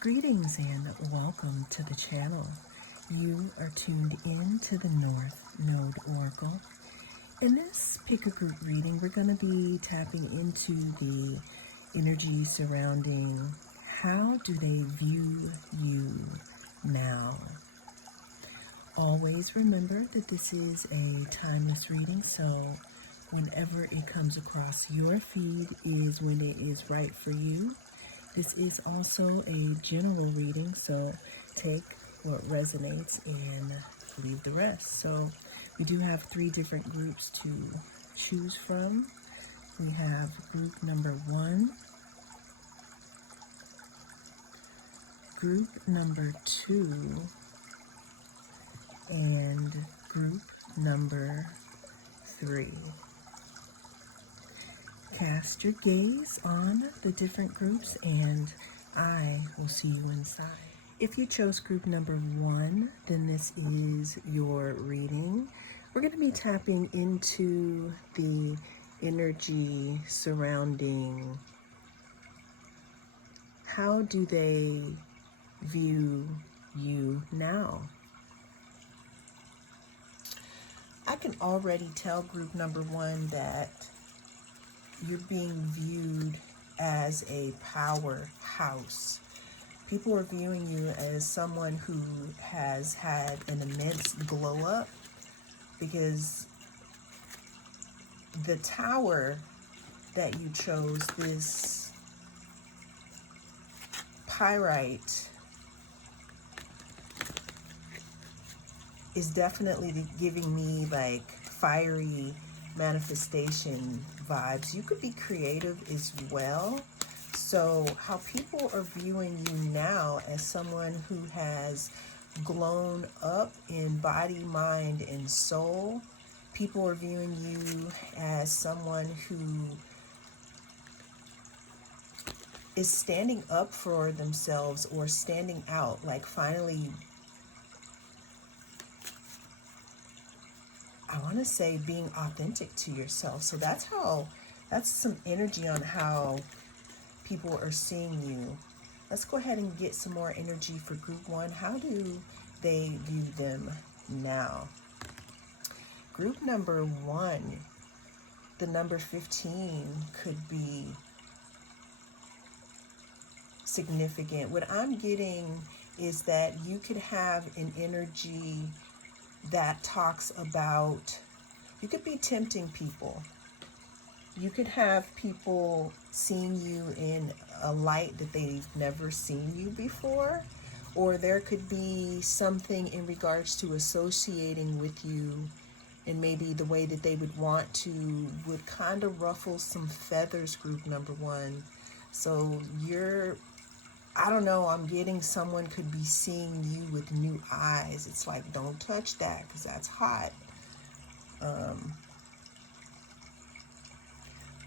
Greetings and welcome to the channel. You are tuned in to the North Node Oracle. In this pick a group reading, we're going to be tapping into the energy surrounding how do they view you now. Always remember that this is a timeless reading, so whenever it comes across your feed is when it is right for you. This is also a general reading, so take what resonates and leave the rest. So we do have 3 different groups to choose from. We have group number 1, group number 2, and group number 3. Cast your gaze on the different groups and I will see you inside. If you chose group number 1, then this is your reading. We're going to be tapping into the energy surrounding how do they view you now. I can already tell group number 1 that you're being viewed as a powerhouse. People are viewing you as someone who has had an immense glow up, because the tower that you chose, this pyrite, is definitely giving me like fiery manifestation vibes. You could be creative as well. So how people are viewing you now as someone who has grown up in body, mind, and soul. People are viewing you as someone who is standing up for themselves or standing out, like finally, I want to say being authentic to yourself. So that's some energy on how people are seeing you. Let's go ahead and get some more energy for group 1. How do they view them now? Group number 1, the number 15 could be significant. What I'm getting is that you could have an energy that talks about, you could be tempting people. You could have people seeing you in a light that they've never seen you before, or there could be something in regards to associating with you, and maybe the way that they would want to would kind of ruffle some feathers, group number 1. So I don't know, I'm getting someone could be seeing you with new eyes. It's like, don't touch that because that's hot.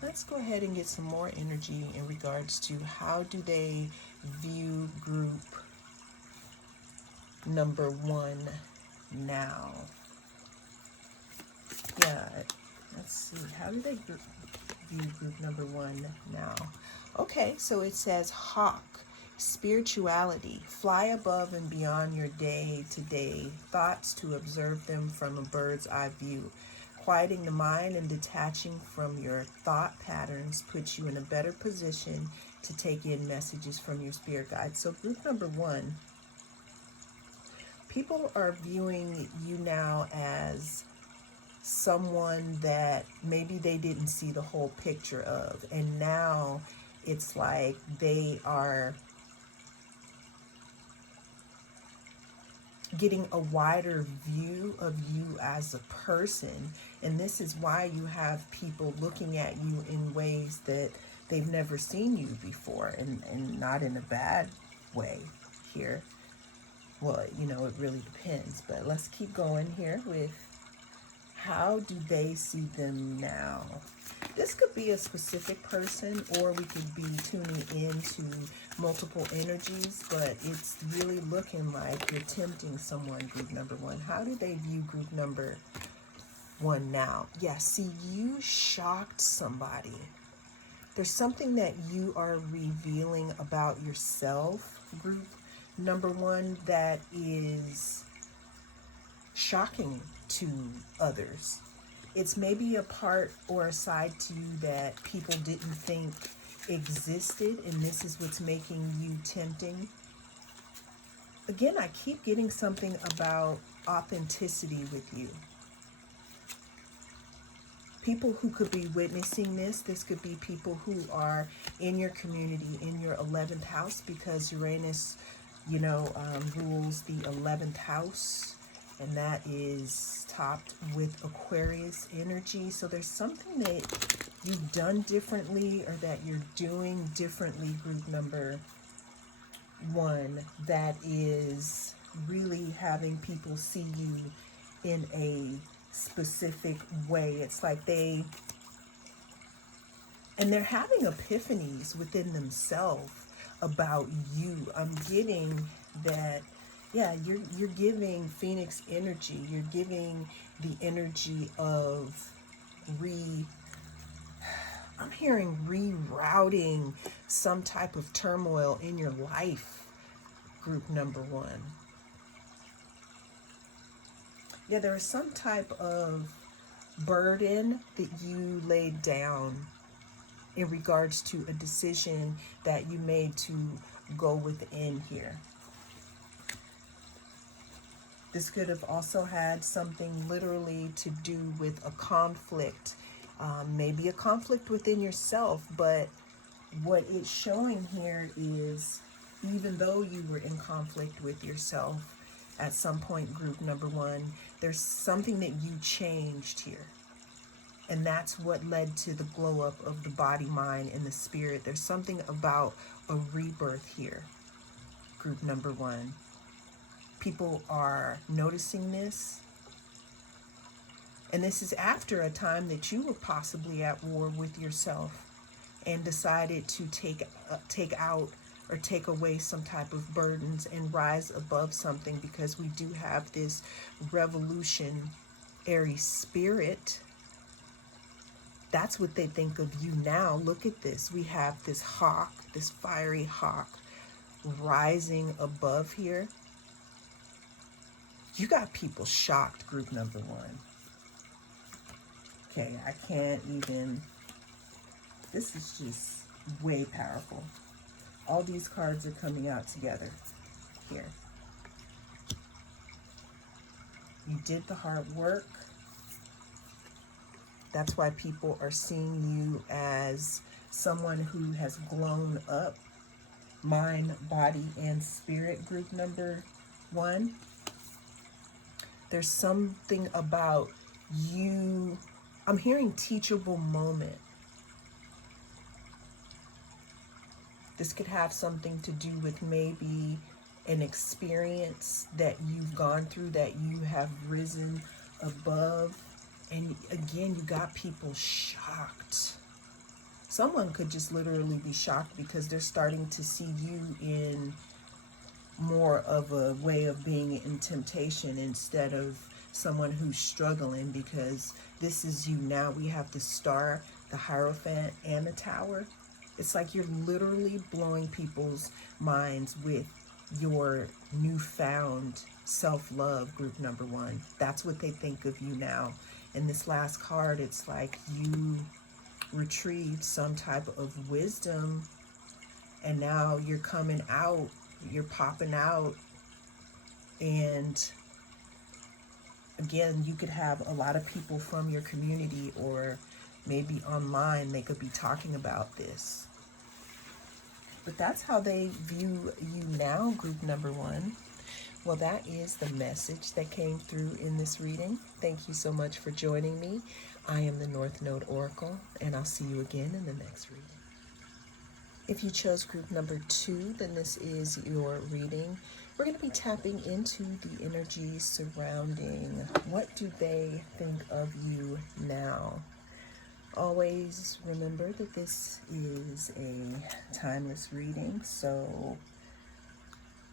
Let's go ahead and get some more energy in regards to how do they view group number 1 now. Yeah, let's see. How do they view group number 1 now? Okay, so it says hawk. Spirituality, fly above and beyond your day-to-day thoughts to observe them from a bird's eye view. Quieting the mind and detaching from your thought patterns puts you in a better position to take in messages from your spirit guide. So group number 1, people are viewing you now as someone that maybe they didn't see the whole picture of, and now it's like they are getting a wider view of you as a person. And this is why you have people looking at you in ways that they've never seen you before, and not in a bad way here. Well, it really depends, but let's keep going here with how do they see them now. This could be a specific person, or we could be tuning into multiple energies, but it's really looking like you're tempting someone, group number 1. How do they view group number 1 now? Yeah, see, you shocked somebody. There's something that you are revealing about yourself group number one, that is shocking to others. It's maybe a part or a side to you that people didn't think existed, and this is what's making you tempting. Again, I keep getting something about authenticity with you. People who could be witnessing this could be people who are in your community, in your 11th house, because Uranus, rules the 11th house, and that is topped with Aquarius energy. So there's something that you've done differently, or that you're doing differently, group number one, that is really having people see you in a specific way. It's like they're having epiphanies within themselves about you. I'm getting that, yeah, you're giving Phoenix energy. You're giving the energy of I'm hearing rerouting some type of turmoil in your life, group number one. Yeah, there is some type of burden that you laid down in regards to a decision that you made to go within here. This could have also had something literally to do with a conflict, maybe a conflict within yourself, but what it's showing here is, even though you were in conflict with yourself at some point, group number one, there's something that you changed here. And that's what led to the glow up of the body, mind, and the spirit. There's something about a rebirth here, group number one. People are noticing this. And this is after a time that you were possibly at war with yourself and decided to take out or take away some type of burdens and rise above something, because we do have this revolutionary spirit. That's what they think of you now. Look at this. We have this hawk, this fiery hawk rising above here. You got people shocked, group number one. Okay, I can't even, this is just way powerful. All these cards are coming out together here. You did the hard work. That's why people are seeing you as someone who has grown up, mind, body, and spirit, group number one. There's something about you, I'm hearing teachable moment. This could have something to do with maybe an experience that you've gone through, that you have risen above. And again, you got people shocked. Someone could just literally be shocked because they're starting to see you in more of a way of being in temptation instead of someone who's struggling, because this is you now. We have the Star, the Hierophant, and the Tower. It's like you're literally blowing people's minds with your newfound self-love, group number one. That's what they think of you now. In this last card, it's like you retrieved some type of wisdom, and now you're coming out, you're popping out. And again, you could have a lot of people from your community, or maybe online, they could be talking about this. But that's how they view you now, group number one. Well, that is the message that came through in this reading. Thank you so much for joining me. I am the North Node Oracle, and I'll see you again in the next reading. If you chose group number two, then this is your reading. We're going to be tapping into the energies surrounding what do they think of you now. Always remember that this is a timeless reading, so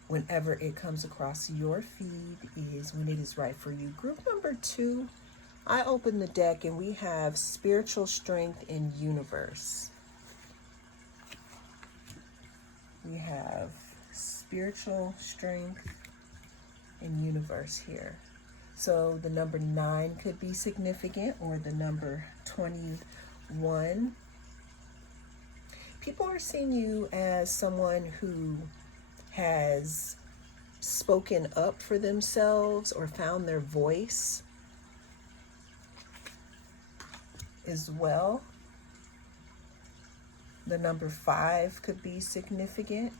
whenever it comes across your feed is when it is right for you. Group number two, I open the deck and we have spiritual strength in universe. We have spiritual strength and universe here. So the number 9 could be significant, or the number 21. People are seeing you as someone who has spoken up for themselves or found their voice as well. The number 5 could be significant.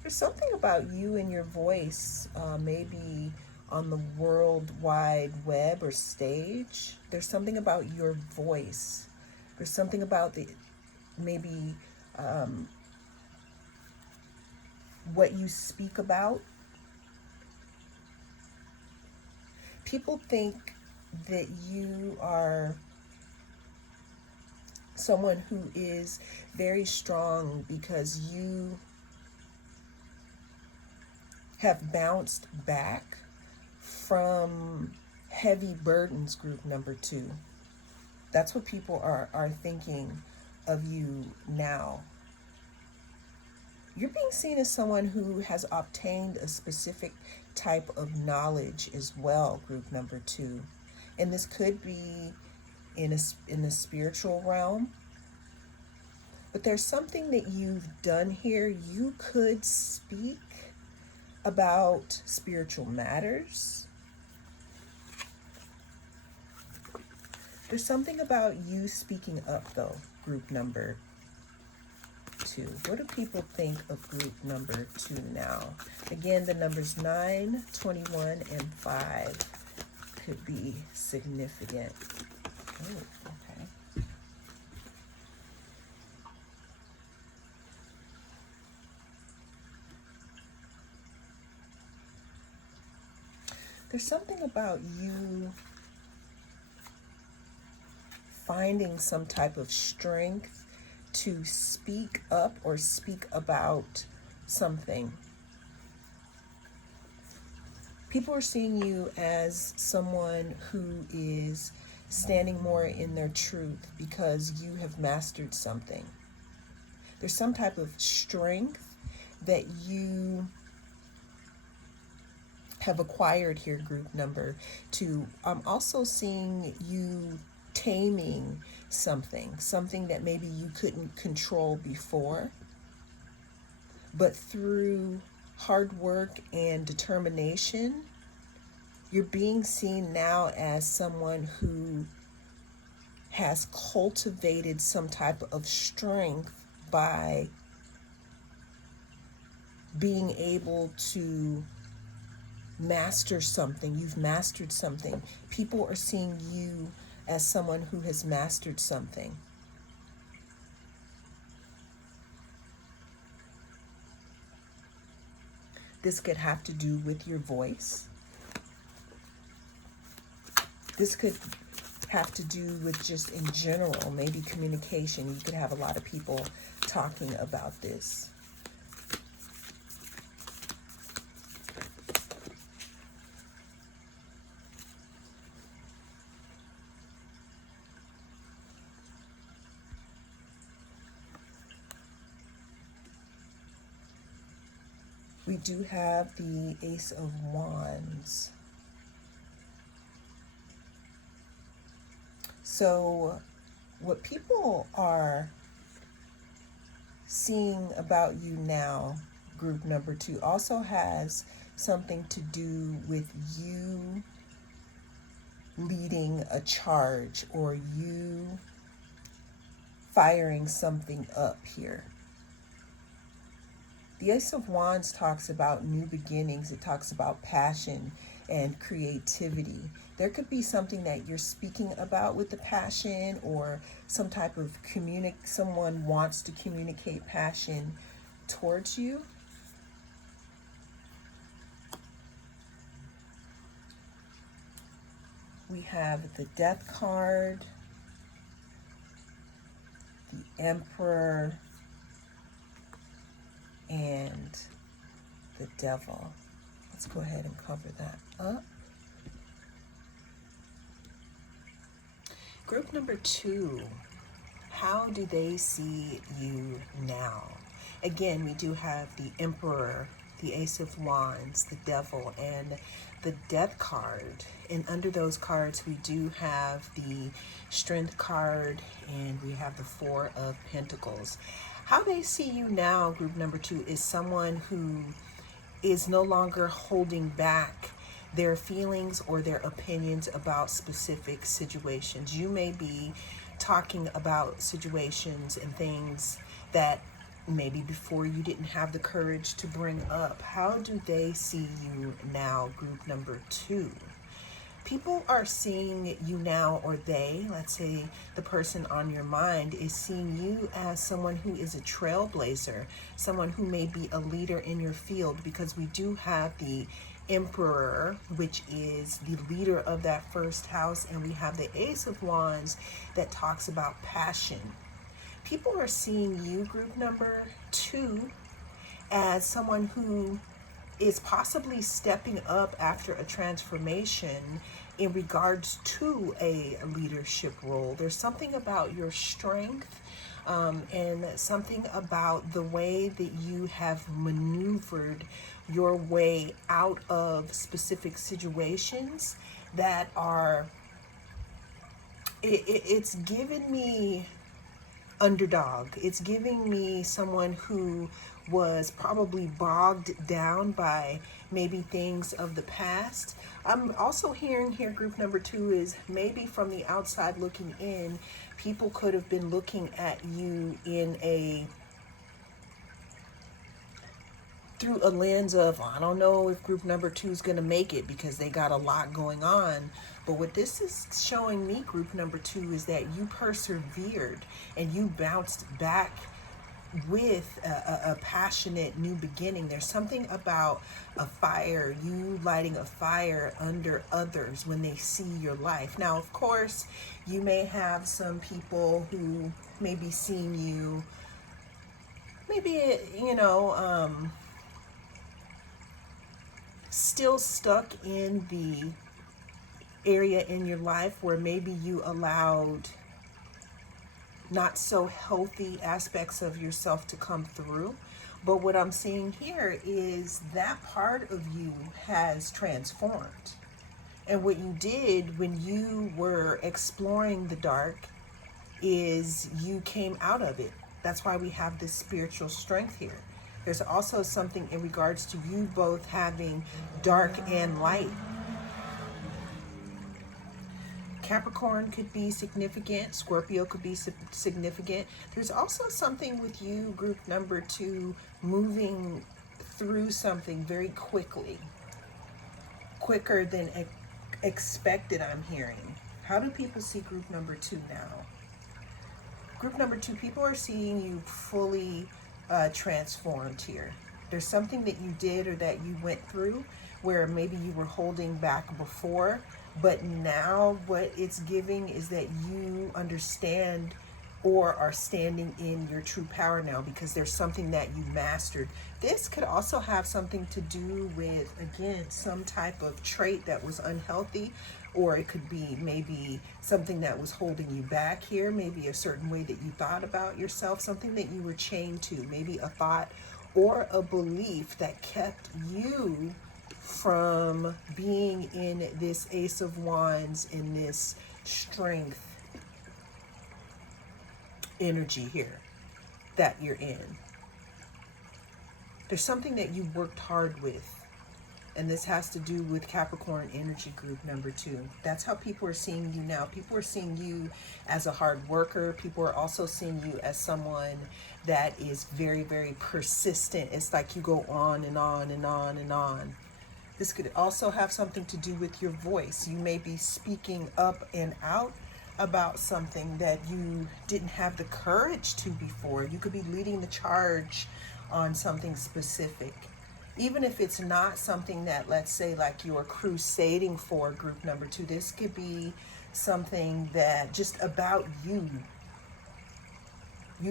There's something about you and your voice, maybe on the World Wide Web or stage. There's something about your voice. There's something about maybe what you speak about. People think that you are someone who is very strong because you have bounced back from heavy burdens, group number 2. That's what people are thinking of you now. You're being seen as someone who has obtained a specific type of knowledge as well, group number 2. And this could be in the spiritual realm. But there's something that you've done here. You could speak about spiritual matters. There's something about you speaking up, though, group number 2. What do people think of group number 2 now? Again, the numbers 9, 21, and 5 could be significant. Oh, okay. There's something about you finding some type of strength to speak up or speak about something. People are seeing you as someone who is standing more in their truth because you have mastered something. There's some type of strength that you have acquired here, group number 2. I'm also seeing you taming something that maybe you couldn't control before, but through hard work and determination, you're being seen now as someone who has cultivated some type of strength by being able to master something. You've mastered something. People are seeing you as someone who has mastered something. This could have to do with your voice. This could have to do with just in general, maybe communication. You could have a lot of people talking about this. We do have the Ace of Wands. So what people are seeing about you now, group number 2, also has something to do with you leading a charge or you firing something up here. The Ace of Wands talks about new beginnings. It talks about passion and creativity. There could be something that you're speaking about with the passion, or some type of someone wants to communicate passion towards you. We have the Death card, the Emperor, and the Devil. Let's go ahead and cover that up. Group number 2, how do they see you now? Again, we do have the Emperor, the Ace of Wands, the Devil, and the Death card. And under those cards, we do have the Strength card, and we have the Four of Pentacles. How they see you now, group number 2, is someone who is no longer holding back their feelings or their opinions about specific situations. You may be talking about situations and things that maybe before you didn't have the courage to bring up. How do they see you now, group number 2? People are seeing you now, or they, let's say the person on your mind, is seeing you as someone who is a trailblazer, someone who may be a leader in your field, because we do have the Emperor, which is the leader of that first house, and we have the Ace of Wands that talks about passion. People are seeing you, group number 2, as someone who is possibly stepping up after a transformation in regards to a leadership role. There's something about your strength and something about the way that you have maneuvered your way out of specific situations that are, it's given me underdog. It's giving me someone who was probably bogged down by maybe things of the past. I'm also hearing here, group number 2, is maybe from the outside looking in, people could have been looking at you through a lens of, I don't know if group number 2 is going to make it because they got a lot going on. But what this is showing me, group number 2, is that you persevered and you bounced back with a passionate new beginning. There's something about a fire, you lighting a fire under others when they see your life. Now, of course, you may have some people who may be seeing you, maybe, still stuck in the area in your life where maybe you allowed not so healthy aspects of yourself to come through. But what I'm seeing here is that part of you has transformed. And what you did when you were exploring the dark is you came out of it. That's why we have this spiritual strength here. There's also something in regards to you both having dark and light. Capricorn could be significant. Scorpio could be significant. There's also something with you, group number 2, moving through something very quickly. Quicker than expected, I'm hearing. How do people see group number 2 now? Group number 2, people are seeing you fully transformed here. There's something that you did or that you went through where maybe you were holding back before, but now what it's giving is that you understand or are standing in your true power now because there's something that you mastered. This could also have something to do with, again, some type of trait that was unhealthy, or it could be maybe something that was holding you back here, maybe a certain way that you thought about yourself, something that you were chained to, maybe a thought or a belief that kept you from being in this Ace of Wands, in this strength energy here that you're in. There's something that you worked hard with, and this has to do with Capricorn energy, group number 2. That's how people are seeing you now. People are seeing you as a hard worker. People are also seeing you as someone that is very, very persistent. It's like you go on and on and on and on. This could also have something to do with your voice. You may be speaking up and out about something that you didn't have the courage to before. You could be leading the charge on something specific. Even if it's not something that, let's say, like you're crusading for, group number 2, this could be something that just about you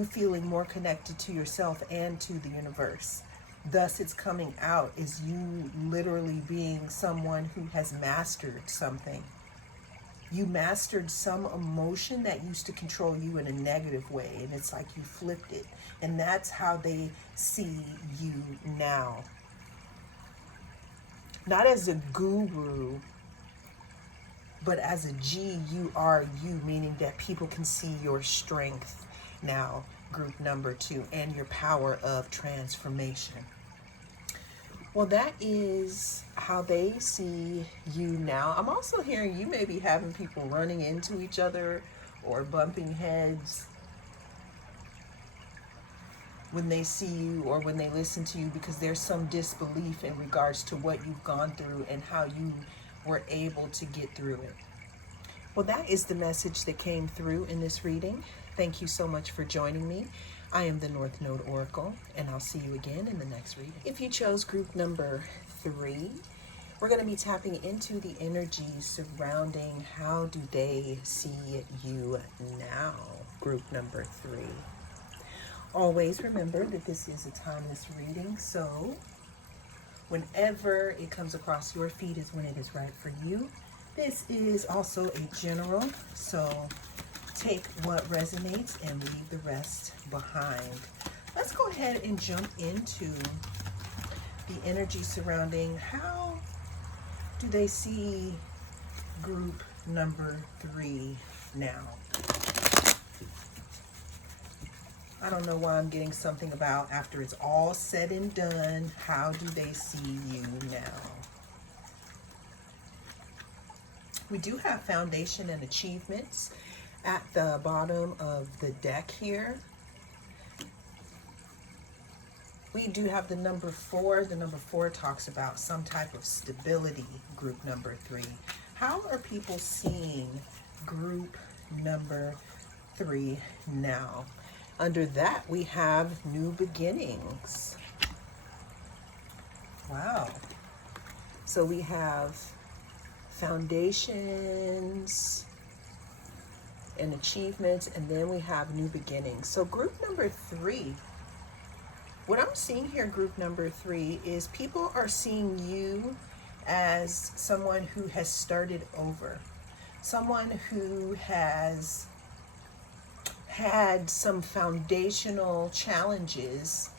feeling more connected to yourself and to the universe. Thus, it's coming out as you literally being someone who has mastered something. You mastered some emotion that used to control you in a negative way, and it's like you flipped it. And that's how they see you now. Not as a guru, but as a G, you are you, meaning that people can see your strength now, group number 2, and your power of transformation. Well, that is how they see you now. I'm also hearing you may be having people running into each other or bumping heads when they see you or when they listen to you, because there's some disbelief in regards to what you've gone through and how you were able to get through it. Well, that is the message that came through in this reading. Thank you so much for joining me. I am the North Node Oracle, and I'll see you again in the next reading. If you chose group number 3, we're going to be tapping into the energy surrounding how do they see you now, group number 3. Always remember that this is a timeless reading, so whenever it comes across your feed is when it is right for you. This is also a general, so take what resonates and leave the rest behind. Let's go ahead and jump into the energy surrounding how do they see group number 3 now. I don't know why I'm getting something about after it's all said and done, how do they see you now? We do have foundation and achievements at the bottom of the deck here. We do have the number 4. The number 4 talks about some type of stability, group number 3. How are people seeing group number 3 now? Under that, we have new beginnings. Wow. So we have foundations and achievements, and then we have new beginnings. So group number 3, what I'm seeing here, group number 3, is people are seeing you as someone who has started over, someone who has had some foundational challenges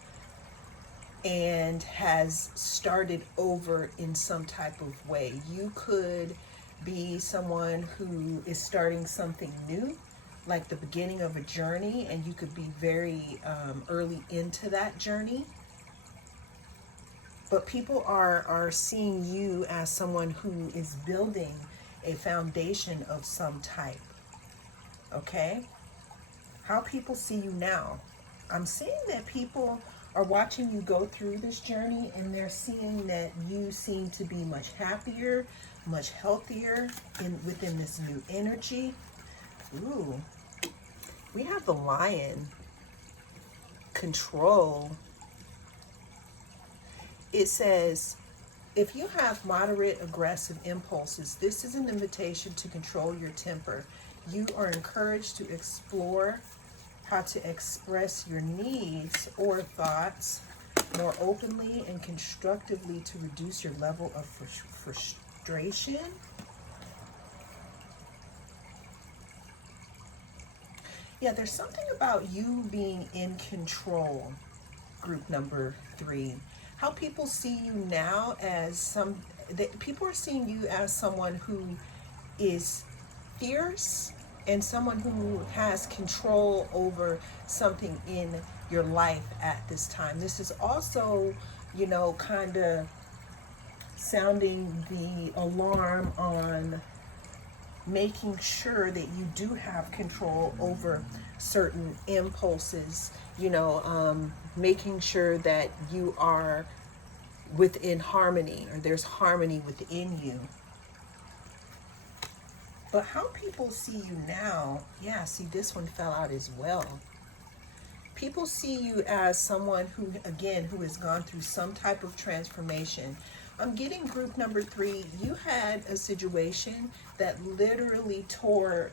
and has started over in some type of way. You could be someone who is starting something new, like the beginning of a journey, and you could be very early into that journey. But people are seeing you as someone who is building a foundation of some type. Okay? How people see you now. I'm seeing that people are watching you go through this journey, and they're seeing that you seem to be much happier, much healthier within this new energy. Ooh, we have the Lion. Control. It says, if you have moderate aggressive impulses, this is an invitation to control your temper. You are encouraged to explore how to express your needs or thoughts more openly and constructively to reduce your level of frustration. Yeah, there's something about you being in control, group number 3. How people see you now as people are seeing you as someone who is fierce and someone who has control over something in your life at this time. This is also, kind of sounding the alarm on making sure that you do have control over certain impulses, making sure that you are within harmony, or there's harmony within you. But how people see you now, yeah, see, this one fell out as well. People see you as someone who, again, who has gone through some type of transformation. I'm getting group number 3, you had a situation that literally tore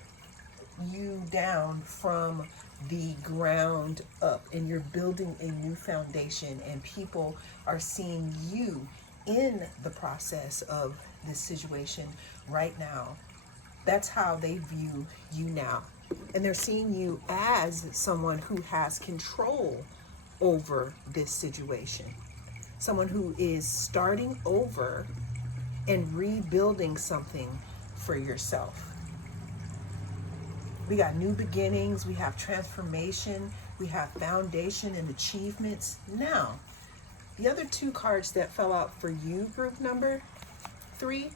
you down from the ground up, and you're building a new foundation, and people are seeing you in the process of this situation right now. That's how they view you now. And they're seeing you as someone who has control over this situation. Someone who is starting over and rebuilding something for yourself. We got new beginnings, we have transformation, we have foundation and achievements. Now, the other two cards that fell out for you, group number 3,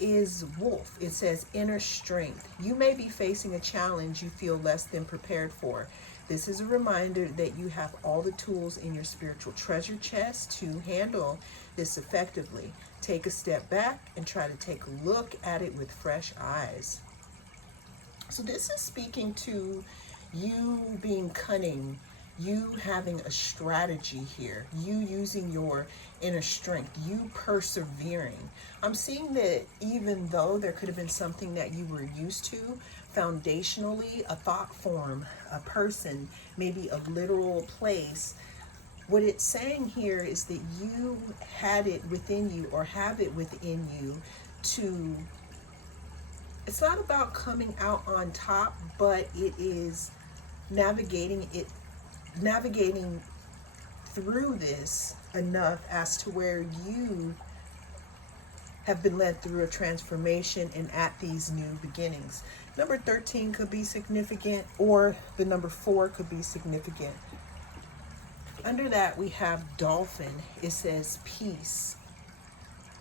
is Wolf. It says inner strength. You may be facing a challenge you feel less than prepared for. This is a reminder that you have all the tools in your spiritual treasure chest to handle this effectively. Take a step back and try to take a look at it with fresh eyes. So this is speaking to you being cunning, you having a strategy here, you using your inner strength, you persevering. I'm seeing that even though there could have been something that you were used to, foundationally, a thought form, a person, maybe a literal place, what it's saying here is that you had it within you or have it within you to, it's not about coming out on top, but it is navigating through this enough as to where you have been led through a transformation and at these new beginnings. Number 13 could be significant, or the number 4 could be significant. Under that, we have dolphin. It says peace.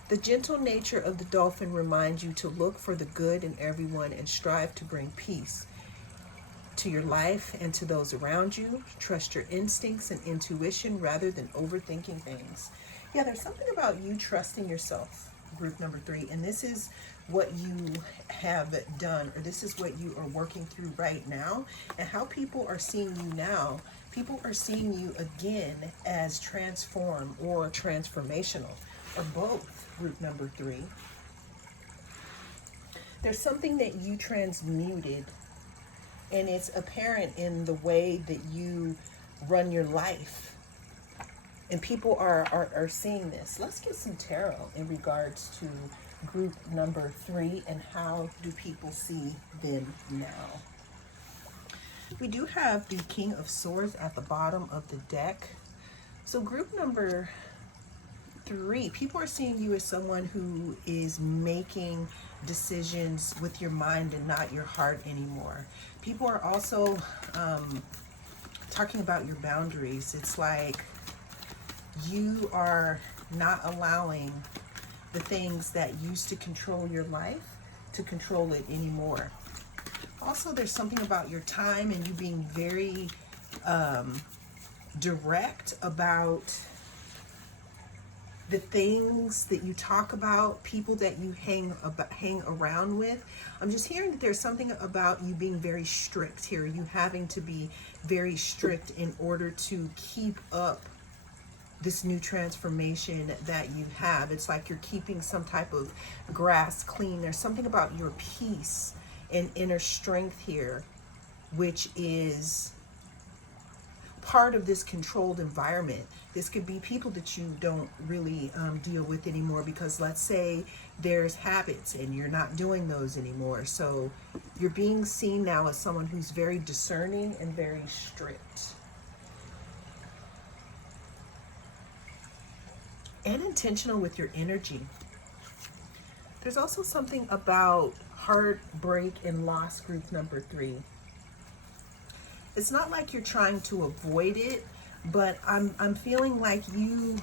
The gentle nature of the dolphin reminds you to look for the good in everyone and strive to bring peace to your life and to those around you. Trust your instincts and intuition rather than overthinking things. Yeah, there's something about you trusting yourself, group number 3, and this is what you have done, or this is what you are working through right now, and how people are seeing you now. People are seeing you again as transform or transformational, or both, group number 3. There's something that you transmuted, and it's apparent in the way that you run your life. And people are seeing this. Let's get some tarot in regards to group number 3 and how do people see them now. We do have the King of Swords at the bottom of the deck. So group number 3, people are seeing you as someone who is making decisions with your mind and not your heart anymore. People are also talking about your boundaries. It's like you are not allowing the things that used to control your life to control it anymore. Also, there's something about your time and you being very direct about the things that you talk about, people that you hang around with. I'm just hearing that there's something about you being very strict here, you having to be very strict in order to keep up this new transformation that you have. It's like you're keeping some type of grass clean. There's something about your peace and inner strength here, which is part of this controlled environment. This could be people that you don't really deal with anymore, because let's say there's habits and you're not doing those anymore. So you're being seen now as someone who's very discerning and very strict. And intentional with your energy. There's also something about heartbreak and loss, group number 3. It's not like you're trying to avoid it, but I'm feeling like you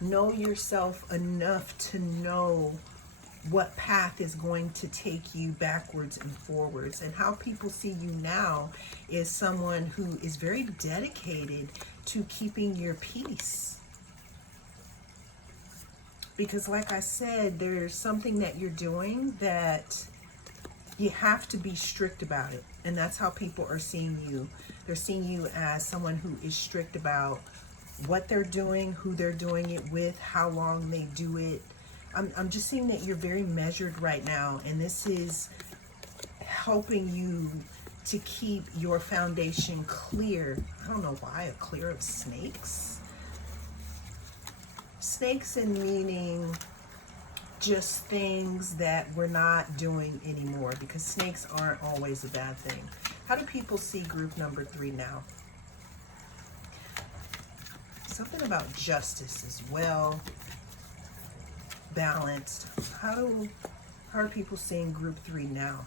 know yourself enough to know what path is going to take you backwards and forwards. And how people see you now is someone who is very dedicated to keeping your peace. Because like I said, there's something that you're doing that you have to be strict about it. And that's how people are seeing you. They're seeing you as someone who is strict about what they're doing, who they're doing it with, how long they do it. I'm just seeing that you're very measured right now. And this is helping you to keep your foundation clear. I don't know why, clear of snakes. Snakes in meaning just things that we're not doing anymore, because snakes aren't always a bad thing. How do people see group number 3 now? Something about justice as well. Balanced. How are people seeing group 3 now?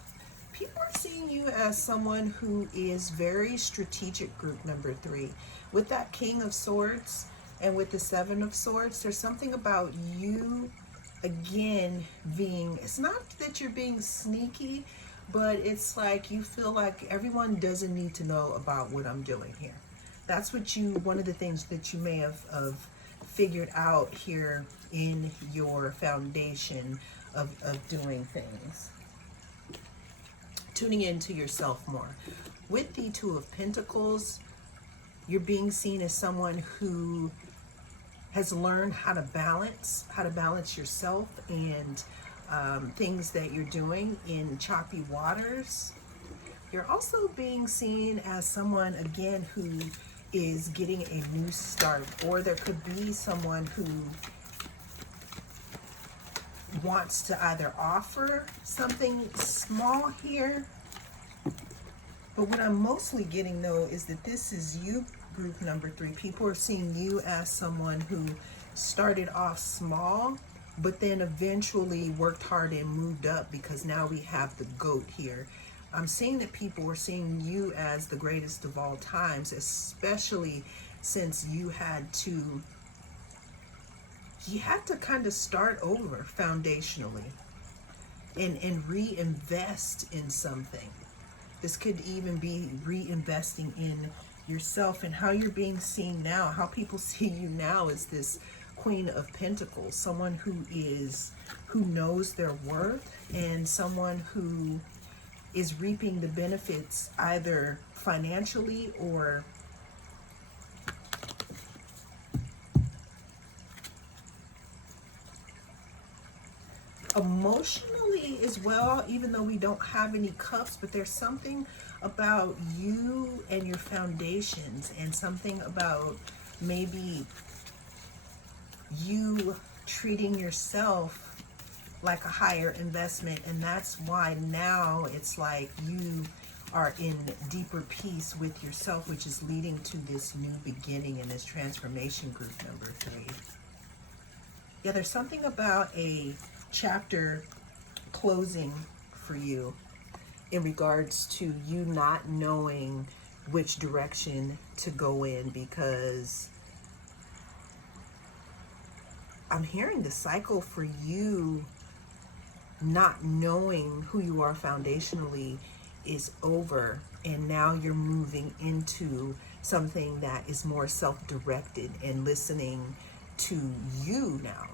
People are seeing you as someone who is very strategic, group number 3. With that King of Swords and with the 7 of Swords, there's something about you, again, being, it's not that you're being sneaky, but it's like you feel like everyone doesn't need to know about what I'm doing here. That's what one of the things that you may have figured out here in your foundation of doing things. Tuning into yourself more. With the 2 of Pentacles, you're being seen as someone who has learned how to balance yourself and things that you're doing in choppy waters. You're also being seen as someone, again, who is getting a new start, or there could be someone who wants to either offer something small here, but what I'm mostly getting though is that this is you, group number 3. People are seeing you as someone who started off small, but then eventually worked hard and moved up, because now we have the goat here. I'm seeing that people are seeing you as the greatest of all times, especially since you had to kind of start over foundationally and reinvest in something. This could even be reinvesting in yourself, and how you're being seen now, how people see you now is this Queen of Pentacles, someone who knows their worth, and someone who is reaping the benefits either financially or emotionally as well, even though we don't have any cups. But there's something about you and your foundations, and something about maybe you treating yourself like a higher investment, and that's why now it's like you are in deeper peace with yourself, which is leading to this new beginning and this transformation, group number 3. Yeah, there's something about a chapter closing for you in regards to you not knowing which direction to go in, because I'm hearing the cycle for you not knowing who you are foundationally is over, and now you're moving into something that is more self-directed and listening to you now.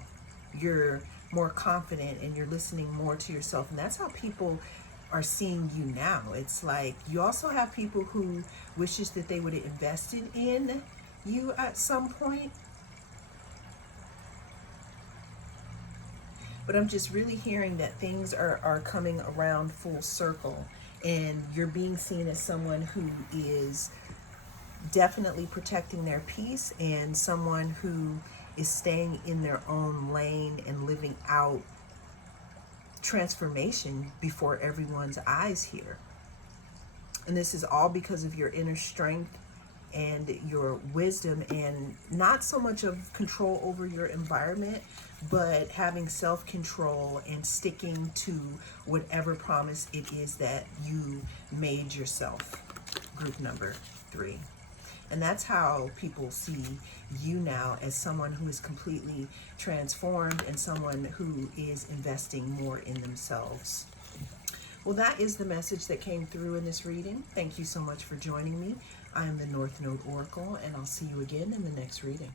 You're more confident and you're listening more to yourself, and that's how people are seeing you now. It's like you also have people who wishes that they would have invested in you at some point. But I'm just really hearing that things are coming around full circle, and you're being seen as someone who is definitely protecting their peace, and someone who is staying in their own lane and living out transformation before everyone's eyes here. And this is all because of your inner strength and your wisdom, and not so much of control over your environment, but having self-control and sticking to whatever promise it is that you made yourself, group number 3. And that's how people see you now, as someone who is completely transformed and someone who is investing more in themselves. Well, that is the message that came through in this reading. Thank you so much for joining me. I am the North Node Oracle, and I'll see you again in the next reading.